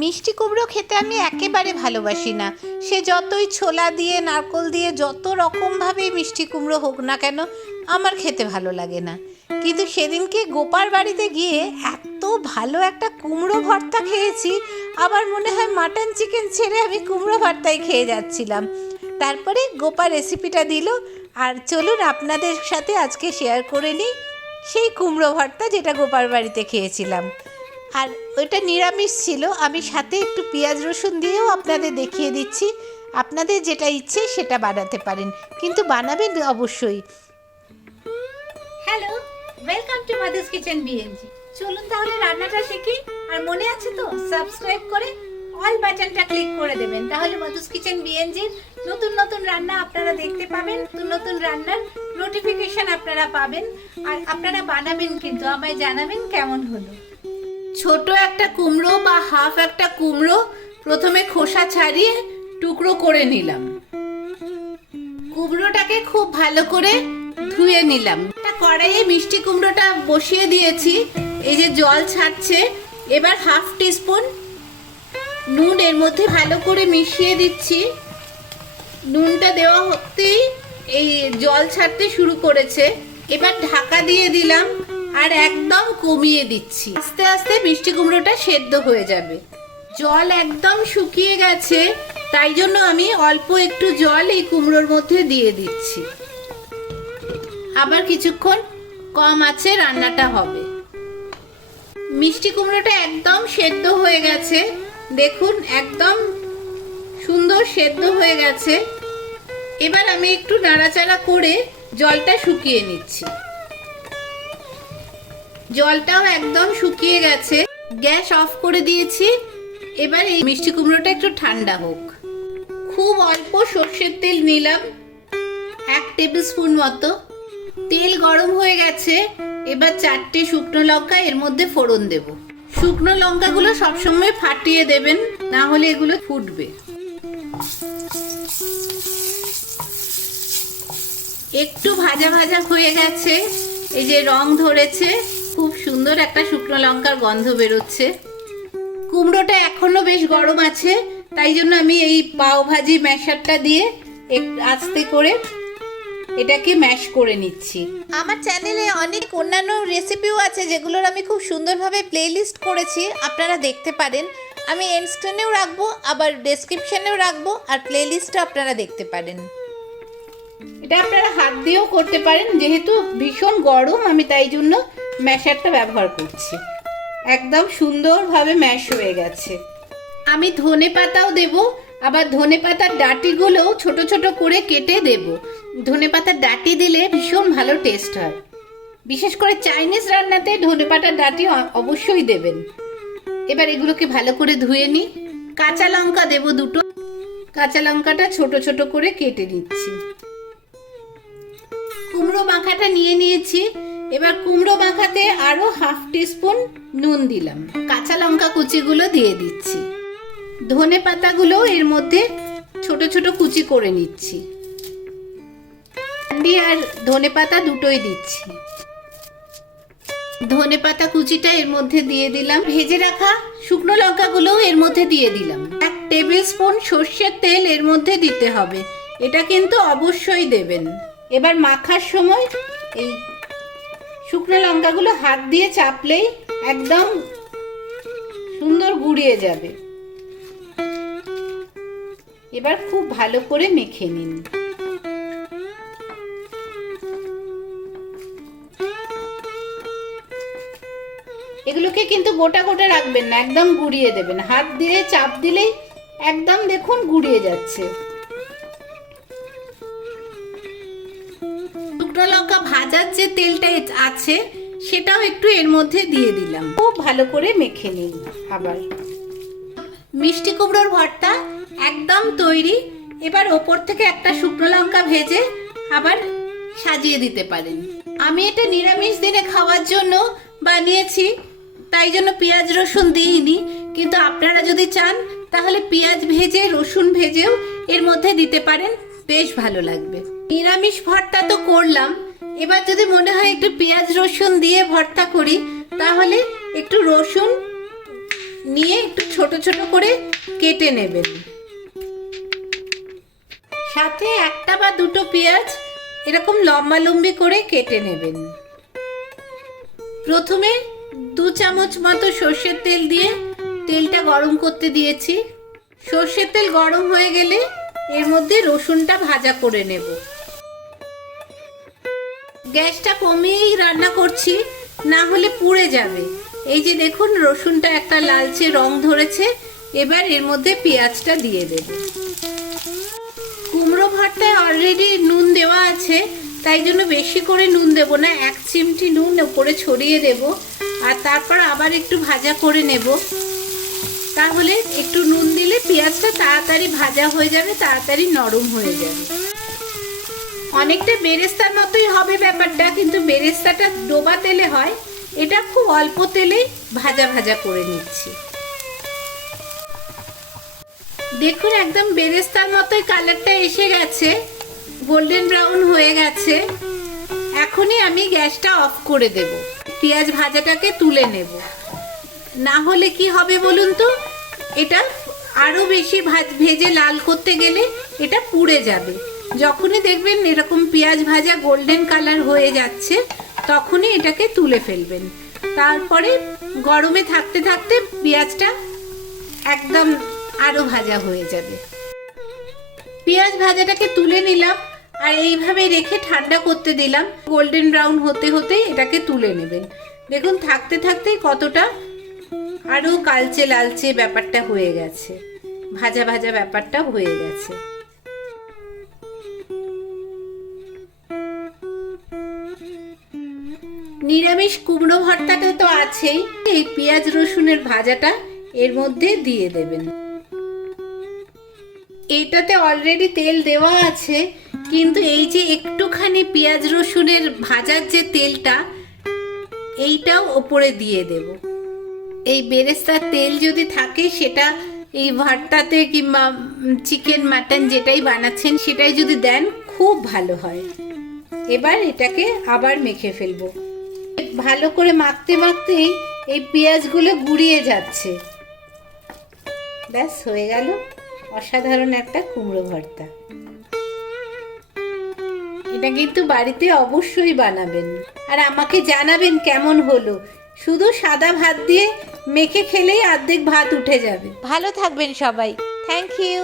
মিষ্টি কুমড়ো খেতে আমি একেবারে ভালোবাসি না। সে যতই ছোলা দিয়ে নারকোল দিয়ে যত রকমভাবেই মিষ্টি কুমড়ো হোক না কেন, আমার খেতে ভালো লাগে না। কিন্তু সেদিনকে গোপার বাড়িতে গিয়ে এত ভালো একটা কুমড়ো ভর্তা খেয়েছি, আবার মনে হয় মাটন চিকেন ছেড়ে আমি কুমড়ো ভর্তাই খেয়ে যাচ্ছিলাম। তারপরে গোপা রেসিপিটা দিল, আর চলুন আপনাদের সাথে আজকে শেয়ার করে নিই সেই কুমড়ো ভর্তা যেটা গোপার বাড়িতে খেয়েছিলাম। আর ওইটা নিরামিষ ছিল, আমি সাথে একটু পেঁয়াজ রসুন দিয়েও আপনাদের দেখিয়ে দিচ্ছি। আপনাদের যেটা ইচ্ছে সেটা বানাতে পারেন, কিন্তু বানাবেন অবশ্যই। Hello, welcome to mother's kitchen BNG. চলুন তাহলে রান্নাটা শিখি। আর মনে আছে তো, সাবস্ক্রাইব করে অল বাটনটা ক্লিক করে দেবেন, তাহলে মাদার্স কিচেন বিএনজির নতুন নতুন রান্না আপনারা দেখতে পাবেন, নতুন নতুন রান্নার নোটিফিকেশন আপনারা পাবেন। আর আপনারা বানাবেন, কিন্তু আমায় জানাবেন কেমন হলো। ছোট একটা কুমড়ো বা হাফ একটা কুমড়ো প্রথমে খোসা ছাড়িয়ে টুকরো করে নিলাম। কুমড়োটাকে খুব ভালো করে ধুয়ে নিলাম। কড়াইয়ে মিষ্টি কুমড়োটা বসিয়ে দিয়েছি, এই যে জল ছাড়ছে। এবার হাফ টিস্পুন নুন এর মধ্যে ভালো করে মিশিয়ে দিচ্ছি। নুনটা দেওয়া হতেই এই জল ছাড়তে শুরু করেছে। এবার ঢাকা দিয়ে দিলাম আর একদম কমিয়ে দিচ্ছি। আস্তে আস্তে মিষ্টি কুমড়োটা সেদ্ধ হয়ে যাবে। জল একদম শুকিয়ে গেছে, তাই জন্য আমি অল্প একটু জল এই কুমড়োর মধ্যে দিয়ে দিচ্ছি। আবার কিছুক্ষণ কম আঁচে রান্নাটা হবে। মিষ্টি কুমড়োটা একদম সেদ্ধ হয়ে গেছে, দেখুন একদম সুন্দর সেদ্ধ হয়ে গেছে। এবার আমি একটু নাড়াচাড়া করে জলটা শুকিয়ে নিচ্ছি। জলটাও একদম শুকিয়ে গেছে, গ্যাস অফ করে দিয়েছি। এবার এই মিষ্টি কুমড়োটা একটু ঠান্ডা হোক। খুব অল্প সর্ষের তেল নিলাম, 1 টেবিল স্পুন মতো। তেল গরম হয়ে গেছে, এবার 4টে শুকনো লঙ্কা এর মধ্যে ফোড়ন দেব। শুকনো লঙ্কাগুলো সবসময় ফাটিয়ে দেবেন, না হলে এগুলো ফুটবে। একটু ভাজা ভাজা হয়ে গেছে, এই যে রং ধরেছে, খুব সুন্দর একটা শুকনো লঙ্কার গন্ধ বেরোচ্ছে। কুমড়োটা এখনো বেশ গরম আছে, তাই জন্য আমি এই পাও ভাজি ম্যাশারটা দিয়ে আস্তে করে এটাকে ম্যাশ করে নিচ্ছি। আমার চ্যানেলে অনেক অন্যান্য রেসিপিও আছে, যেগুলোর আমি খুব সুন্দরভাবে প্লেলিস্ট করেছি, আপনারা দেখতে পারেন। আমি এন্ড স্ক্রিনেও রাখবো, আবার ডেসক্রিপশনেও রাখবো, আর প্লেলিস্টও আপনারা দেখতে পারেন। এটা আপনারা হাত দিয়েও করতে পারেন, যেহেতু ভীষণ গরম আমি তাই জন্য ম্যাশারটা ব্যবহার করছি। একদম সুন্দরভাবে ম্যাশ হয়ে গেছে। আমি ধনে পাতাও দেব, আবার ধনে পাতার ডাঁটিগুলোও ছোট ছোট করে কেটে দেব। ধনে পাতার ডাঁটি দিলে ভীষণ ভালো টেস্ট হয়, বিশেষ করে চাইনিজ রান্নাতে ধনে পাতার ডাঁটি অবশ্যই দেবেন। এবার এগুলোকে ভালো করে ধুয়ে নিই। কাঁচা লঙ্কা দেব 2টো, কাঁচা লঙ্কাটা ছোট ছোট করে কেটে নিচ্ছি। কুমড়ো মাখাটা নিয়ে নিয়েছি, এবার কুমড়ো মাখাতে আরো হাফ টিস্পুন নুন দিলাম। কাঁচা লঙ্কা কুচিগুলো দিয়ে দিচ্ছি। ধনে পাতাগুলো এর মধ্যে ছোট ছোট কুচি করে নিচ্ছি। আর ধনে পাতা দুটোই দিচ্ছি। ধনে পাতা কুচিটা এর মধ্যে দিয়ে দিলাম। ভেজে রাখা শুকনো লঙ্কাগুলোও এর মধ্যে দিয়ে দিলাম। 1 টেবিল স্পুন সর্ষের তেল এর মধ্যে দিতে হবে, এটা কিন্তু অবশ্যই দেবেন। এবার মাখার সময় এই শুকনো লঙ্কাগুলো হাত দিয়ে চাপলেই একদম সুন্দর গুঁড়িয়ে যাবে। এবার খুব ভালো করে মেখে নিন। এগুলোকে কিন্তু গোটা গোটা রাখবেন না, একদম গুঁড়িয়ে দেবেন। হাত দিয়ে চাপ দিলেই একদম দেখুন গুঁড়িয়ে যাচ্ছে। শুকনো লঙ্কা ভাজার যে তেলটা আছে সেটাও একটু এর মধ্যে দিয়ে দিলাম। খুব ভালো করে মেখে নিন। আবার মিষ্টি কুমড়োর ভর্তা একদম তৈরি। এবার ওপর থেকে একটা শুকনো লঙ্কা ভেজে আবার সাজিয়ে দিতে পারেন। আমি এটা নিরামিষ দিনে খাওয়ার জন্য বানিয়েছি, তাই জন্য পেঁয়াজ রসুন দিইনি, কিন্তু আপনারা যদি চান তাহলে পেঁয়াজ ভেজে রসুন ভেজেও এর মধ্যে দিতে পারেন, বেশ ভালো লাগবে। নিরামিষ ভর্তা তো করলাম, এবার যদি মনে হয় একটু পেঁয়াজ রসুন দিয়ে ভর্তা করি, তাহলে একটু রসুন নিয়ে একটু ছোট ছোট করে কেটে নেবেন। সাথে একটা বা দুটো পেঁয়াজ এরকম লম্বা লম্বি করে কেটে নেবেন। প্রথমে 2 চামচ মতো সর্ষের তেল দিয়ে তেলটা গরম করতে দিয়েছি। সর্ষের তেল গরম হয়ে গেলে এর মধ্যে রসুনটা ভাজা করে নেব। গ্যাসটা কমিয়েই রান্না করছি, না হলে পুড়ে যাবে। এই যে দেখুন রসুনটা একটা লালচে রং ধরেছে। এবার এর মধ্যে পেঁয়াজটা দিয়ে দেব। কুমড়ো ভর্তায় অলরেডি নুন দেওয়া আছে, তাই জন্য বেশি করে নুন দেব না, 1 চিমটি নুন উপরে ছড়িয়ে দেব। আর তারপর আবার একটু ভাজা করে নেব। তাহলে একটু নুন দিলে পেঁয়াজটা তাড়াতাড়ি ভাজা হয়ে যাবে, তাড়াতাড়ি নরম হয়ে যাবে। অনেকটা বেরেস্তার মতোই হবে ব্যাপারটা, কিন্তু বেরেস্তাটা ডোবা তেলে হয়, এটা খুব অল্প তেলে ভাজা ভাজা করে নিচ্ছি। দেখুন একদম বেরেস্তার মতোই কালারটা এসে গেছে, গোল্ডেন ব্রাউন হয়ে গেছে। এখনই আমি গ্যাসটা অফ করে দেব, পেঁয়াজ ভাজাটাকে তুলে নেব। না হলে কি হবে বলুন তো, এটা আরো বেশি ভেজে লাল করতে গেলে এটা পুড়ে যাবে। যখনই দেখবেন এরকম পেঁয়াজ ভাজা গোল্ডেন কালার হয়ে যাচ্ছে, তখনই এটাকে তুলে ফেলবেন। তারপরে গরমে থাকতে থাকতে পেঁয়াজটা একদম আরো ভাজা হয়ে যাবে। পেঁয়াজ ভাজাটাকে তুলে নিলাম আর এইভাবে রেখে ঠান্ডা করতে দিলাম। গোল্ডেন ব্রাউন হতে হতেই এটাকে তুলে নেবেন। দেখুন থাকতে থাকতেই কতটা আরো কালচে লালচে ব্যাপারটা হয়ে গেছে, ভাজা ভাজা ব্যাপারটা হয়ে গেছে। নিরামিষ কুমড়ো ভর্তাটা তো আছেই, এই পেঁয়াজ রসুনের ভাজাটা এর মধ্যে দিয়ে দেবেন। এটাতে অলরেডি তেল দেওয়া আছে, কিন্তু এই যে একটুখানি পেঁয়াজ রসুনের ভাজার যে তেলটা, এইটাও ওপরে দিয়ে দেব। এই বেরেস্তার তেল যদি থাকে সেটা এই ভর্তাতে কিংবা চিকেন মাটন যেটাই বানাচ্ছেন সেটাই যদি দেন খুব ভালো হয়। এবার এটাকে আবার মেখে ফেলবো। ভালো করে মাখতে মাখতেই এই পেঁয়াজগুলো গুঁড়িয়ে যাচ্ছে। ব্যাস হয়ে গেল অসাধারণ একটা কুমড়ো ভর্তা। এটা কিন্তু বাড়িতে অবশ্যই বানাবেন আর আমাকে জানাবেন কেমন হলো। শুধু সাদা ভাত দিয়ে মেখে খেলেই অর্ধেক ভাত উঠে যাবে। ভালো থাকবেন সবাই। Thank you.